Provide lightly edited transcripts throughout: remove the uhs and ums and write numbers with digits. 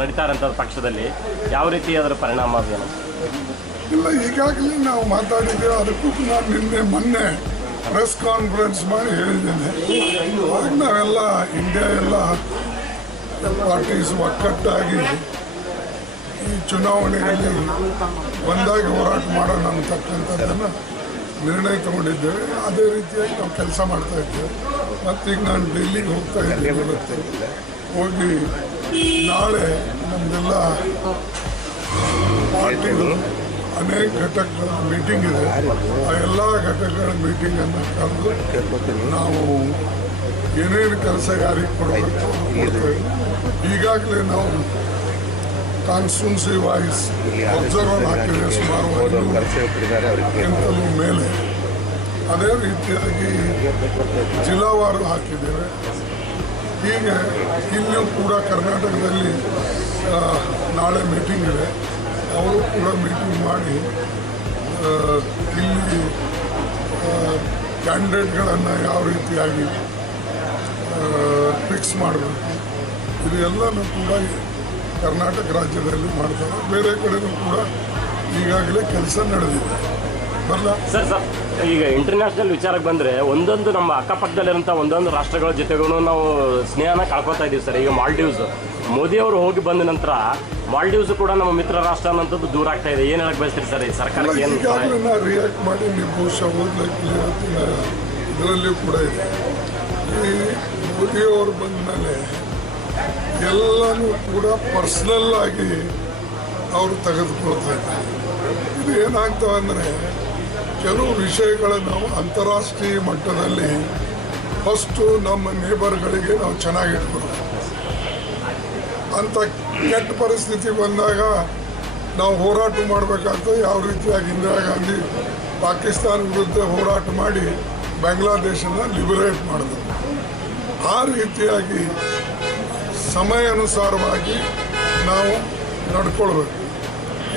ನಡೀತಾ ಇರೋಂಥ ಪಕ್ಷದಲ್ಲಿ ಯಾವ ರೀತಿ ಅದರ ಪರಿಣಾಮ ಅದೇನು? ಇಲ್ಲ, ಈಗಾಗಲೇ ನಾವು ಮಾತಾಡಿದ್ದೇವೆ. ಅದಕ್ಕೂ ನಾನು ಮೊನ್ನೆ ಪ್ರೆಸ್ ಕಾನ್ಫರೆನ್ಸ್ ಮಾಡಿ ಹೇಳಿದ್ದೇನೆ. ಆಗ ನಾವೆಲ್ಲ ಇಂಡಿಯಾ ಎಲ್ಲ ಪಾರ್ಟೀಸ್ ಒಕ್ಕಟ್ಟಾಗಿ ಈ ಚುನಾವಣೆಯಲ್ಲಿ ಒಂದಾಗಿ ಹೋರಾಟ ಮಾಡೋಣ ಅಂತಕ್ಕಂಥದ್ದನ್ನು ನಿರ್ಣಯ ತಗೊಂಡಿದ್ದೇವೆ. ಅದೇ ರೀತಿಯಾಗಿ ನಾವು ಕೆಲಸ ಮಾಡ್ತಾ ಇದ್ದೇವೆ. ಮತ್ತೀಗ ನಾನು ಡೆಲ್ಲಿಗೆ ಹೋಗ್ತಾ ಇದ್ದೇನೆ. ಹೋಗಿ ನಾಳೆ ನಮ್ಮದೆಲ್ಲ ಪಾರ್ಟಿಗಳು ಅನೇಕ ಘಟಕಗಳ ಮೀಟಿಂಗ್ ಇದೆ. ಆ ಎಲ್ಲ ಘಟಕಗಳ ಮೀಟಿಂಗನ್ನು ಕರೆದು ನಾವು ಏನೇನು ಕೆಲಸ ಯಾರಿಗೆ ಕೊಡಬೇಕು ಕೊಡ್ತೇವೆ. ಈಗಾಗಲೇ ನಾವು ಕಾನ್ಸ್ಟಿಟ್ಯೂನ್ಸಿ ವಾಯ್ಸ್ ಅಬ್ಸರ್ವರ್ ಹಾಕಿದ್ದೇವೆ ಸುಮಾರು ಕ್ಕಿಂತಲೂ ಮೇಲೆ. ಅದೇ ರೀತಿಯಾಗಿ ಜಿಲ್ಲಾವಾರು ಹಾಕಿದ್ದೇವೆ. ಹೀಗೆ ಇಲ್ಲಿಯೂ ಕೂಡ ಕರ್ನಾಟಕದಲ್ಲಿ ನಾಳೆ ಮೀಟಿಂಗ್ ಇದೆ. ಅವರು ಕೂಡ ಮೀಟಿಂಗ್ ಮಾಡಿ ಇಲ್ಲಿ ಕ್ಯಾಂಡಿಡೇಟ್ಗಳನ್ನು ಯಾವ ರೀತಿಯಾಗಿ ಫಿಕ್ಸ್ ಮಾಡಬೇಕು ಇದು ಎಲ್ಲನೂ ಕೂಡ ಕರ್ನಾಟಕ ರಾಜ್ಯದಲ್ಲಿ ಮಾಡ್ತಾರೆ. ಬೇರೆ ಕಡೆಯೂ ಕೂಡ ಈಗಾಗಲೇ ಕೆಲಸ ನಡೆದಿದೆ. ಬರಲ್ಲ ಸರ್ ಈಗ ಇಂಟರ್ನ್ಯಾಷನಲ್ ವಿಚಾರಕ್ಕೆ ಬಂದರೆ ಒಂದೊಂದು ನಮ್ಮ ಅಕ್ಕಪಕ್ಕದಲ್ಲಿರೋಂಥ ಒಂದೊಂದು ರಾಷ್ಟ್ರಗಳ ಜೊತೆಗೂ ನಾವು ಸ್ನೇಹನ ಕಳ್ಕೊತಾ ಇದ್ದೀವಿ ಸರ್. ಈಗ ಮಾಲ್ಡೀವ್ಸ್ ಮೋದಿಯವರು ಹೋಗಿ ಬಂದ ನಂತರ ಮಾಲ್ಡೀವ್ಸ್ ಕೂಡ ನಮ್ಮ ಮಿತ್ರ ರಾಷ್ಟ್ರ ಅನ್ನೋಂಥದ್ದು ದೂರ ಆಗ್ತಾ ಇದೆ. ಏನು ಹೇಳಕ್ಕೆ ಬಯಸ್ತೀರಿ ಸರ್ ಈ ಸರ್ಕಾರಕ್ಕೆ? ಏನು ಈಗಾಗಲೇ ನಾನು ರಿಯಾಕ್ಟ್ ಮಾಡಿ ನೀವು ಬಹುಶಃ ಓದಲಿಕ್ಕೆ ಇದರಲ್ಲಿಯೂ ಕೂಡ ಇದೆ. ಈ ಮೋದಿಯವರು ಬಂದ ಮೇಲೆ ಎಲ್ಲನೂ ಕೂಡ ಪರ್ಸ್ನಲ್ ಆಗಿ ಅವರು ತೆಗೆದುಕೊಳ್ತಾ ಇದ್ದಾರೆ. ಇದು ಏನಾಗ್ತವೆ ಅಂದರೆ ಕೆಲವು ವಿಷಯಗಳನ್ನು ನಾವು ಅಂತಾರಾಷ್ಟ್ರೀಯ ಮಟ್ಟದಲ್ಲಿ ಫಸ್ಟು ನಮ್ಮ ನೇಬರ್ಗಳಿಗೆ ನಾವು ಚೆನ್ನಾಗಿಟ್ಕೊಳ್ತೀವಿ. ಅಂಥ ಕೆಟ್ಟ ಪರಿಸ್ಥಿತಿ ಬಂದಾಗ ನಾವು ಹೋರಾಟ ಮಾಡಬೇಕಾಗ್ತದೆ. ಯಾವ ರೀತಿಯಾಗಿ ಇಂದಿರಾ ಗಾಂಧಿ ಪಾಕಿಸ್ತಾನ ವಿರುದ್ಧ ಹೋರಾಟ ಮಾಡಿ ಬಾಂಗ್ಲಾದೇಶನ ಲಿಬರೇಟ್ ಮಾಡಿದ್ರು. ಆ ರೀತಿಯಾಗಿ ಸಮಯಾನುಸಾರವಾಗಿ ನಾವು ನಡ್ಕೊಳ್ಬೇಕು.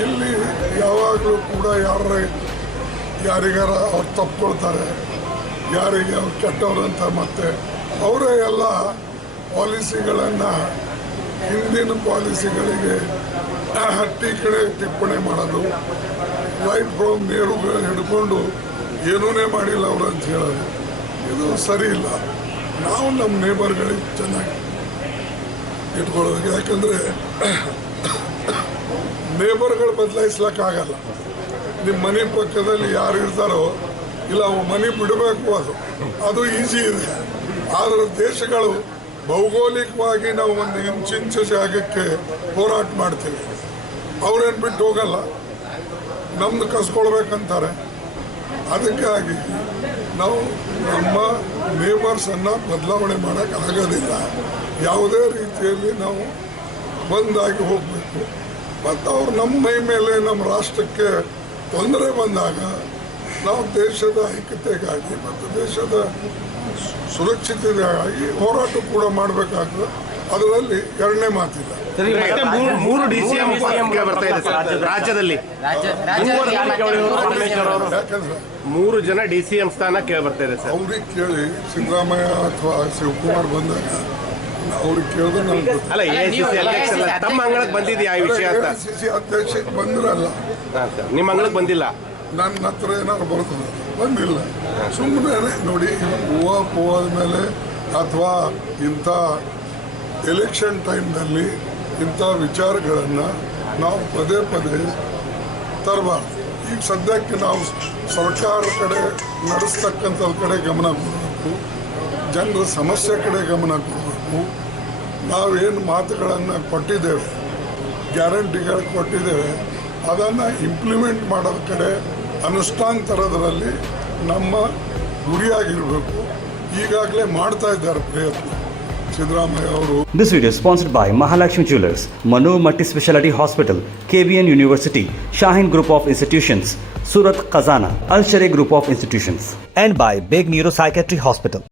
ಇಲ್ಲಿ ಯಾವಾಗಲೂ ಕೂಡ ಯಾರಿಗಾರ ಅವ್ರು ತಪ್ಕೊಳ್ತಾರೆ, ಯಾರಿಗೆ ಅವ್ರು ಕೆಟ್ಟವ್ರಂತ ಮತ್ತೆ ಅವರೇ ಎಲ್ಲ ಪಾಲಿಸಿಗಳನ್ನು ಹಿಂದಿನ ಪಾಲಿಸಿಗಳಿಗೆ ಟೀಕಣೆ ಟಿಪ್ಪಣಿ ಮಾಡೋದು, ರೈಟ್ ಫ್ರಮ್ ನೆಹರು ಹಿಡ್ಕೊಂಡು ಏನೂನೇ ಮಾಡಿಲ್ಲ ಅವರು ಅಂತ ಹೇಳೋದು ಇದು ಸರಿ ಇಲ್ಲ. ನಾವು ನಮ್ಮ ನೇಬರ್ಗಳಿಗೆ ಚೆನ್ನಾಗಿ ಇಟ್ಕೊಳ್ಳೋದು. ಯಾಕಂದರೆ ನೇಬರ್ಗಳು ಬದಲಾಯಿಸ್ಲಿಕ್ಕಾಗಲ್ಲ. ನಿಮ್ಮ ಮನೆ ಪಕ್ಕದಲ್ಲಿ ಯಾರು ಇರ್ತಾರೋ ಇಲ್ಲ ಅವು ಮನೆ ಬಿಡಬೇಕು, ಅದು ಈಸಿ ಇದೆ. ಆದರೆ ದೇಶಗಳು ಭೌಗೋಳಿಕವಾಗಿ ನಾವು ಒಂದು ಇಂಚಿಂಚು ಜಾಗಕ್ಕೆ ಹೋರಾಟ ಮಾಡ್ತೀವಿ. ಅವ್ರೇನು ಬಿಟ್ಟು ಹೋಗಲ್ಲ, ನಮ್ದು ಕಸ್ಕೊಳ್ಬೇಕಂತಾರೆ. ಅದಕ್ಕಾಗಿ ನಾವು ನಮ್ಮ ನೇಬರ್ಸನ್ನು ಬದಲಾವಣೆ ಮಾಡೋಕ್ಕಾಗೋದಿಲ್ಲ. ಯಾವುದೇ ರೀತಿಯಲ್ಲಿ ನಾವು ಒಂದಾಗಿ ಹೋಗಬೇಕು. ಮತ್ತು ಅವ್ರು ನಮ್ಮ ಮೈ ಮೇಲೆ ನಮ್ಮ ರಾಷ್ಟ್ರಕ್ಕೆ ತೊಂದರೆ ಬಂದಾಗ ನಾವು ದೇಶದ ಐಕ್ಯತೆಗಾಗಿ ಮತ್ತು ದೇಶದ ಸುರಕ್ಷತೆಗಾಗಿ ಹೋರಾಟ ಕೂಡ ಮಾಡಬೇಕಾಗ್ತದೆ. ಅದರಲ್ಲಿ ಎರಡನೇ ಮಾತಿಲ್ಲ. ರಾಜ್ಯದಲ್ಲಿ ಯಾಕಂದ್ರೆ 3 ಜನ DCM ಸ್ಥಾನ ಕೇಳಿ ಬರ್ತಾ ಇದೆ ಸರ್. ಅವ್ರಿಗೆ ಕೇಳಿ ಸಿದ್ದರಾಮಯ್ಯ ಅಥವಾ ಶಿವಕುಮಾರ್ ಬಂದಾಗ ಅವ್ರಿಗೆ ಕೇಳಿದ್ರೆ ನಮ್ಗೆ ಅಲ್ಲ, AICC ಅಧ್ಯಕ್ಷ ತಮ್ಮ ಅಂಗಳಕ್ಕೆ ಬಂದಿದೆಯಾ ಈ ವಿಷಯ ಅಂತ? AICC ಅಧ್ಯಕ್ಷಕ್ಕೆ ಬಂದಿರಲ್ಲ, ನಿಮ್ಮ ಅಂಗಳಕ್ಕೆ ಬಂದಿಲ್ಲ. ನನ್ನ ಹತ್ರ ಏನಾದ್ರು ಬರ್ತದೆ, ಬಂದಿಲ್ಲ. ಸುಮ್ಮನೆ ನೋಡಿ, ಹೋದ ಮೇಲೆ ಅಥವಾ ಇಂಥ ಎಲೆಕ್ಷನ್ ಟೈಮ್ನಲ್ಲಿ ಇಂಥ ವಿಚಾರಗಳನ್ನು ನಾವು ಪದೇ ಪದೇ ತರಬಾರ್ದು. ಈಗ ಸದ್ಯಕ್ಕೆ ನಾವು ಸರ್ಕಾರ ಕಡೆ ನಡೆಸ್ತಕ್ಕಂಥದ್ರ ಕಡೆ ಗಮನ ಕೊಡಬೇಕು, ಜನರ ಸಮಸ್ಯೆ ಕಡೆ ಗಮನ ಕೊಡಬೇಕು. ನಾವೇನು ಮಾತುಗಳನ್ನು ಕೊಟ್ಟಿದ್ದೇವೆ, ಗ್ಯಾರಂಟಿಗಳು ಕೊಟ್ಟಿದ್ದೇವೆ, ಅದನ್ನು ಇಂಪ್ಲಿಮೆಂಟ್ ಮಾಡೋದ ಕಡೆ ಅನುಷ್ಠಾನ ತರೋದರಲ್ಲಿ ನಮ್ಮ ಗುರಿಯಾಗಿರಬೇಕು. ಈಗಾಗಲೇ ಮಾಡ್ತಾ ಇದ್ದಾರೆ ಪ್ರಯತ್ನ ಸಿದ್ದರಾಮಯ್ಯ ಅವರು. This video is sponsored by Mahalakshmi Jewelers, Manu Multi Speciality Hospital, KBN University, Shaheen Group of Institutions, Surat Khazana, Al Sharia Group of Institutions, and by Big Neuropsychiatry Hospital.